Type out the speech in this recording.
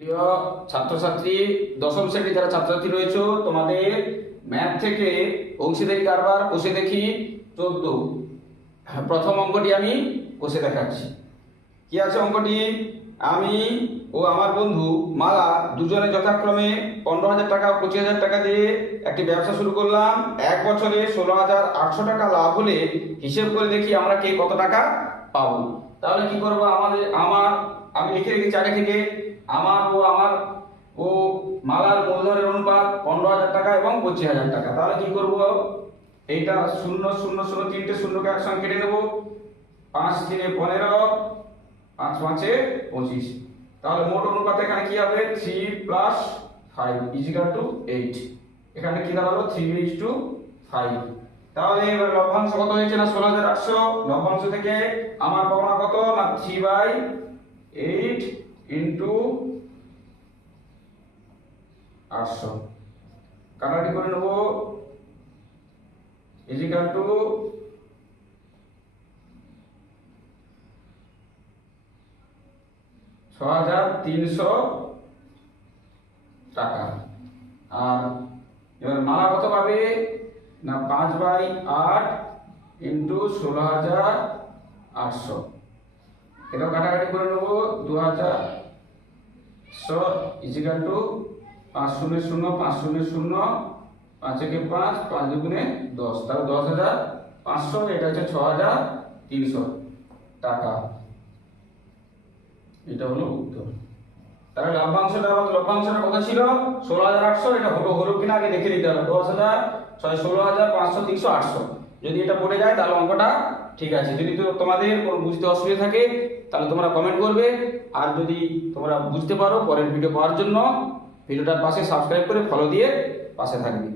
প্রিয় ছাত্রছাত্রী, দশম শ্রেণীর যারা ছাত্রছাত্রী রয়েছে, তোমাদের ম্যাথ থেকে অংশীদারি কারবার কষে দেখি 14 প্রথম অঙ্কটি আমি কষে দেখাচ্ছি। কি আছে অঙ্কটি? আমি ও আমার বন্ধু মালা দুজনে যথাক্রমে 15,000 টাকা ও 25,000 টাকা দিয়ে একটি ব্যবসা শুরু করলাম। এক বছরে 16,800 টাকা লাভ হলে হিসেব করে দেখি আমরা কে কত টাকা পাবো। তাহলে কি করবো? আমি লিখে রেখেছি আগে থেকে আমার ও মালার মূলধনের অনুপাত 15,000 টাকা এবং 25,000 টাকা। তাহলে কি করব? এইটা 0 0 0 তিনটে শূন্যকে একসঙ্গে কেটে নেব। 5 3 15, 5 5 25। তাহলে মোট অনুপাত এখানে কি হবে? 3 + 5 = 8। এখানে কি দাঁড়ালো? 3:5। তাহলে এবার লভ্যাংশ কত হয়েছে? না 16,800। লভ্যাংশ থেকে আমার পাওনা কত? না 3/8 * 800। কাটাকাটি করে নেব। = 6,300 টাকা। আর এবার মালা কত পাবে? না 5/8 * 16,800। এটাও কাটাকাটি করে নেব। 2,100 = 5 0 0 5 0 0 5 1 5 5 2 10। তাহলে 10,500। এটা হচ্ছে 6,300 টাকা। এটা হলো উত্তর। তাহলে লভ্যাংশটা কত ছিল? 16,800। এটা হলো কিনা আগে দেখে নিতে হবে। 16,500 300 800। যদি এটা পড়ে যায় তাহলে অঙ্কটা ঠিক আছে। যদি তোমাদের কোনো বুঝতে অসুবিধা থাকে তাহলে তোমরা কমেন্ট করবে। আর যদি তোমরা বুঝতে পারো, পরের ভিডিও পাওয়ার জন্য ভিডিওটার পাশে সাবস্ক্রাইব করে ফলো দিয়ে পাশে থাকবে।